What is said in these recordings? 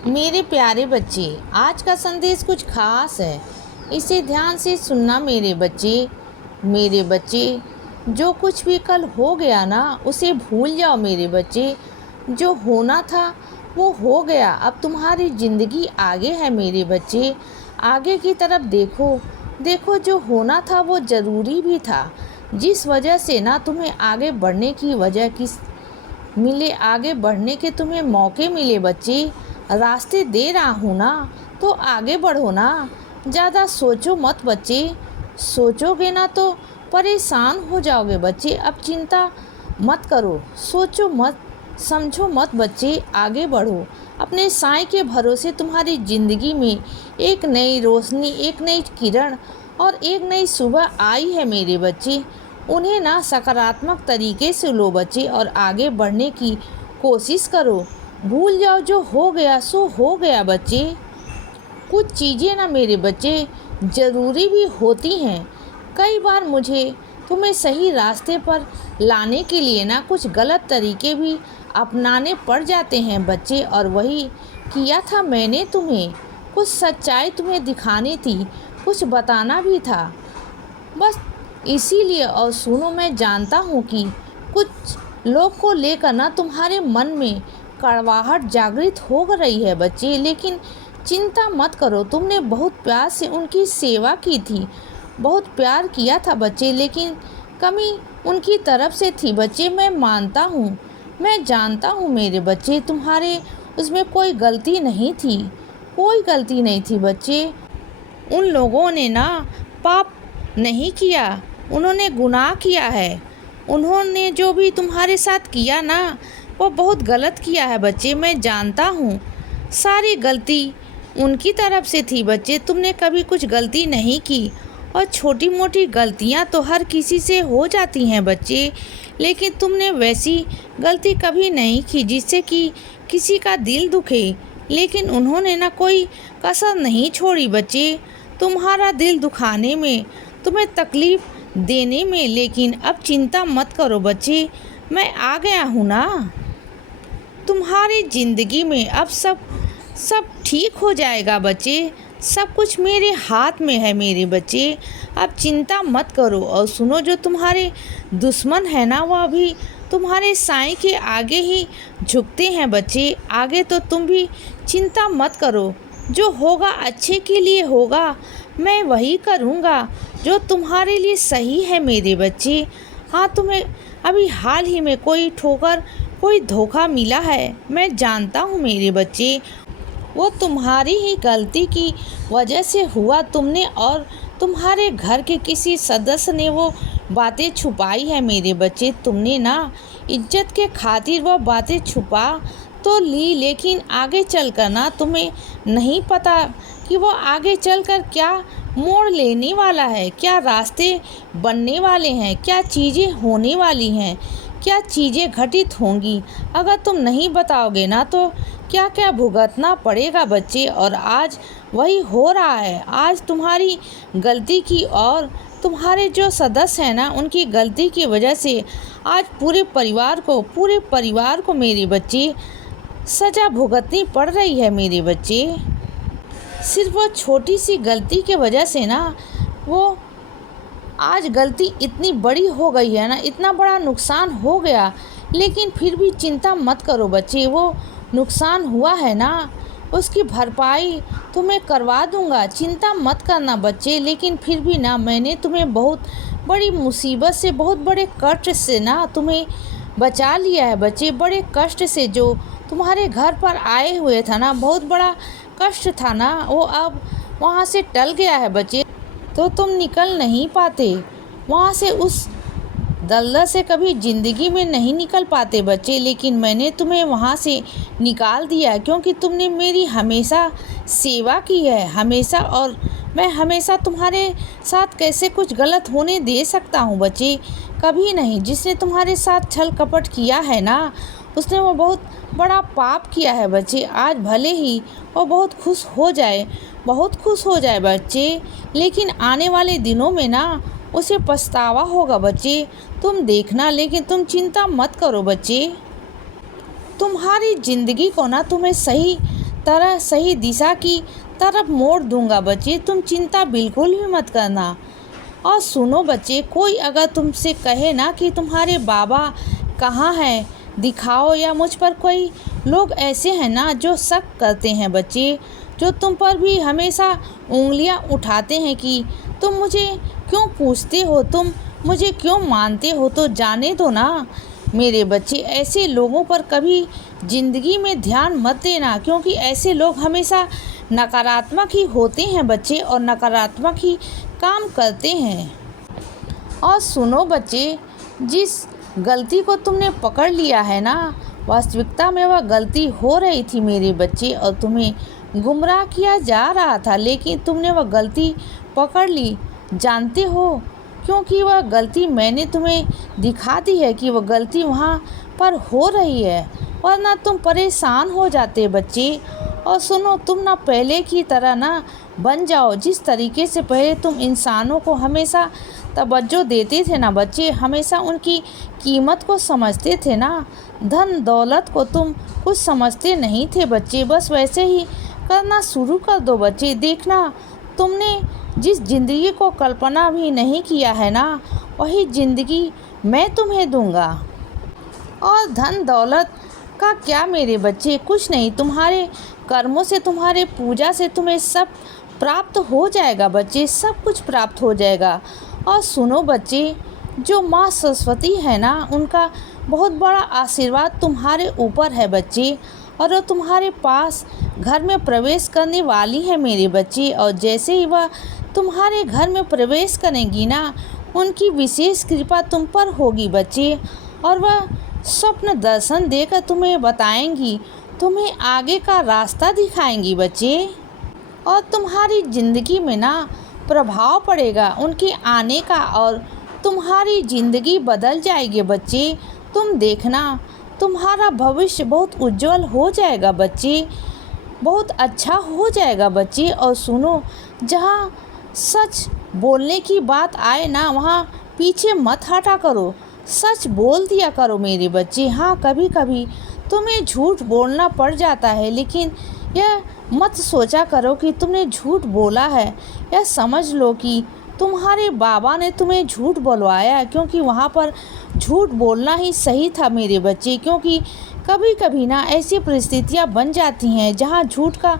मेरे प्यारे बच्चे, आज का संदेश कुछ खास है। इसे ध्यान से सुनना मेरे बच्चे। मेरे बच्चे, जो कुछ भी कल हो गया ना, उसे भूल जाओ मेरे बच्चे। जो होना था वो हो गया। अब तुम्हारी ज़िंदगी आगे है मेरे बच्चे। आगे की तरफ देखो। देखो, जो होना था वो ज़रूरी भी था। जिस वजह से ना तुम्हें आगे बढ़ने की वजह किस मिले, आगे बढ़ने के तुम्हें मौके मिले बच्चे। रास्ते दे रहा हूँ ना, तो आगे बढ़ो ना। ज़्यादा सोचो मत बच्चे। सोचोगे ना तो परेशान हो जाओगे बच्चे। अब चिंता मत करो, सोचो मत, समझो मत बच्चे, आगे बढ़ो। अपने साईं के भरोसे तुम्हारी ज़िंदगी में एक नई रोशनी, एक नई किरण और एक नई सुबह आई है मेरे बच्चे। उन्हें ना सकारात्मक तरीके से लो बच्चे और आगे बढ़ने की कोशिश करो। भूल जाओ, जो हो गया सो हो गया बच्चे। कुछ चीज़ें ना मेरे बच्चे ज़रूरी भी होती हैं। कई बार मुझे तुम्हें सही रास्ते पर लाने के लिए ना कुछ गलत तरीके भी अपनाने पड़ जाते हैं बच्चे, और वही किया था मैंने तुम्हें। कुछ सच्चाई तुम्हें दिखानी थी, कुछ बताना भी था, बस इसीलिए। और सुनो, मैं जानता हूँ कि कुछ लोग को लेकर ना तुम्हारे मन में कड़वाहट जागृत हो रही है बच्चे, लेकिन चिंता मत करो। तुमने बहुत प्यार से उनकी सेवा की थी, बहुत प्यार किया था बच्चे, लेकिन कमी उनकी तरफ से थी बच्चे। मैं मानता हूँ, मैं जानता हूँ मेरे बच्चे, तुम्हारे उसमें कोई गलती नहीं थी, कोई गलती नहीं थी बच्चे। उन लोगों ने ना पाप नहीं किया, उन्होंने गुनाह किया है। उन्होंने जो भी तुम्हारे साथ किया ना, वो बहुत गलत किया है बच्चे। मैं जानता हूँ, सारी गलती उनकी तरफ से थी बच्चे। तुमने कभी कुछ गलती नहीं की, और छोटी मोटी गलतियाँ तो हर किसी से हो जाती हैं बच्चे, लेकिन तुमने वैसी गलती कभी नहीं की जिससे कि किसी का दिल दुखे। लेकिन उन्होंने ना कोई कसर नहीं छोड़ी बच्चे तुम्हारा दिल दुखाने में, तुम्हें तकलीफ़ देने में। लेकिन अब चिंता मत करो बच्चे, मैं आ गया हूँ ना तुम्हारी ज़िंदगी में। अब सब सब ठीक हो जाएगा बच्चे। सब कुछ मेरे हाथ में है मेरे बच्चे। अब चिंता मत करो। और सुनो, जो तुम्हारे दुश्मन है ना, वह भी तुम्हारे साईं के आगे ही झुकते हैं बच्चे। आगे तो तुम भी चिंता मत करो। जो होगा अच्छे के लिए होगा। मैं वही करूँगा जो तुम्हारे लिए सही है मेरे बच्चे। हाँ, तुम्हें अभी हाल ही में कोई ठोकर, कोई धोखा मिला है, मैं जानता हूँ मेरे बच्चे। वो तुम्हारी ही गलती की वजह से हुआ। तुमने और तुम्हारे घर के किसी सदस्य ने वो बातें छुपाई है मेरे बच्चे। तुमने ना इज्जत के खातिर वो बातें छुपा तो ली, लेकिन आगे चलकर ना तुम्हें नहीं पता कि वो आगे चलकर क्या मोड़ लेने वाला है, क्या रास्ते बनने वाले हैं, क्या चीज़ें होने वाली हैं, क्या चीज़ें घटित होंगी। अगर तुम नहीं बताओगे ना तो क्या क्या भुगतना पड़ेगा बच्चे। और आज वही हो रहा है। आज तुम्हारी गलती की और तुम्हारे जो सदस्य हैं ना, उनकी गलती की वजह से आज पूरे परिवार को मेरे बच्चे सज़ा भुगतनी पड़ रही है मेरे बच्चे। सिर्फ वो छोटी सी गलती की वजह से ना, वो आज गलती इतनी बड़ी हो गई है ना, इतना बड़ा नुकसान हो गया। लेकिन फिर भी चिंता मत करो बच्चे। वो नुकसान हुआ है ना, उसकी भरपाई तुम्हें करवा दूंगा, चिंता मत करना बच्चे। लेकिन फिर भी ना, मैंने तुम्हें बहुत बड़ी मुसीबत से, बहुत बड़े कष्ट से ना तुम्हें बचा लिया है बच्चे। बड़े कष्ट से जो तुम्हारे घर पर आए हुए था ना, बहुत बड़ा कष्ट था ना, वो अब वहाँ से टल गया है बच्चे। तो तुम निकल नहीं पाते वहाँ से, उस दलदल से कभी ज़िंदगी में नहीं निकल पाते बच्चे। लेकिन मैंने तुम्हें वहाँ से निकाल दिया, क्योंकि तुमने मेरी हमेशा सेवा की है, हमेशा। और मैं हमेशा तुम्हारे साथ कैसे कुछ गलत होने दे सकता हूँ बच्चे, कभी नहीं। जिसने तुम्हारे साथ छल कपट किया है ना, उसने वो बहुत बड़ा पाप किया है बच्चे। आज भले ही वो बहुत खुश हो जाए बच्चे, लेकिन आने वाले दिनों में ना उसे पछतावा होगा बच्चे, तुम देखना। लेकिन तुम चिंता मत करो बच्चे। तुम्हारी ज़िंदगी को ना तुम्हें सही तरह सही दिशा की तरफ मोड़ दूंगा बच्चे, तुम चिंता बिल्कुल भी मत करना। और सुनो बच्चे, कोई अगर तुमसे कहे ना कि तुम्हारे बाबा कहाँ हैं, दिखाओ, या मुझ पर कोई लोग ऐसे हैं ना जो शक करते हैं बच्चे, जो तुम पर भी हमेशा उंगलियां उठाते हैं कि तुम मुझे क्यों पूछते हो, तुम मुझे क्यों मानते हो, तो जाने दो ना मेरे बच्चे, ऐसे लोगों पर कभी ज़िंदगी में ध्यान मत देना, क्योंकि ऐसे लोग हमेशा नकारात्मक ही होते हैं बच्चे, और नकारात्मक ही काम करते हैं। और सुनो बच्चे, जिस गलती को तुमने पकड़ लिया है ना, वास्तविकता में वह गलती हो रही थी मेरे बच्चे, और तुम्हें गुमराह किया जा रहा था, लेकिन तुमने वह गलती पकड़ ली। जानते हो, क्योंकि वह गलती मैंने तुम्हें दिखा दी है कि वह गलती वहाँ पर हो रही है, वरना तुम परेशान हो जाते बच्चे। और सुनो, तुम ना पहले की तरह ना बन जाओ, जिस तरीके से पहले तुम इंसानों को हमेशा तवज्जो देते थे ना बच्चे, हमेशा उनकी कीमत को समझते थे ना, धन दौलत को तुम कुछ समझते नहीं थे बच्चे, बस वैसे ही करना शुरू कर दो बच्चे। देखना, तुमने जिस ज़िंदगी को कल्पना भी नहीं किया है ना, वही ज़िंदगी मैं तुम्हें दूंगा। और धन दौलत का क्या मेरे बच्चे, कुछ नहीं, तुम्हारे कर्मों से, तुम्हारे पूजा से तुम्हें सब प्राप्त हो जाएगा बच्चे, सब कुछ प्राप्त हो जाएगा। और सुनो बच्चे, जो माँ सरस्वती है ना, उनका बहुत बड़ा आशीर्वाद तुम्हारे ऊपर है बच्चे, और वो तुम्हारे पास घर में प्रवेश करने वाली है मेरे बच्चे। और जैसे ही वह तुम्हारे घर में प्रवेश करेंगी ना, उनकी विशेष कृपा तुम पर होगी बच्चे, और वह स्वप्न दर्शन देकर तुम्हें बताएंगी, तुम्हें आगे का रास्ता दिखाएंगी बच्चे, और तुम्हारी ज़िंदगी में ना प्रभाव पड़ेगा उनके आने का, और तुम्हारी ज़िंदगी बदल जाएगी बच्चे। तुम देखना, तुम्हारा भविष्य बहुत उज्जवल हो जाएगा बच्चे, बहुत अच्छा हो जाएगा बच्चे। और सुनो, जहाँ सच बोलने की बात आए ना, वहाँ पीछे मत हटा करो, सच बोल दिया करो मेरे बच्चे। हाँ, कभी कभी तुम्हें झूठ बोलना पड़ जाता है, लेकिन यह मत सोचा करो कि तुमने झूठ बोला है, यह समझ लो कि तुम्हारे बाबा ने तुम्हें झूठ बोलवाया, क्योंकि वहाँ पर झूठ बोलना ही सही था मेरे बच्चे। क्योंकि कभी कभी ना ऐसी परिस्थितियाँ बन जाती हैं जहाँ झूठ का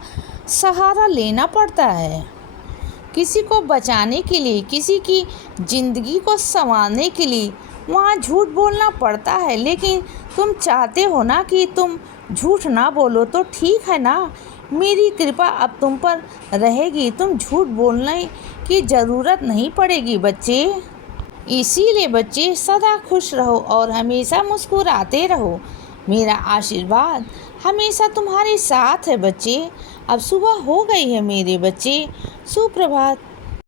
सहारा लेना पड़ता है, किसी को बचाने के लिए, किसी की ज़िंदगी को संवारने के लिए वहाँ झूठ बोलना पड़ता है। लेकिन तुम चाहते हो ना कि तुम झूठ ना बोलो, तो ठीक है ना, मेरी कृपा अब तुम पर रहेगी, तुम झूठ बोलने की ज़रूरत नहीं पड़ेगी बच्चे। इसीलिए बच्चे, सदा खुश रहो और हमेशा मुस्कुराते रहो, मेरा आशीर्वाद हमेशा तुम्हारे साथ है बच्चे। अब सुबह हो गई है मेरे बच्चे, सुप्रभात।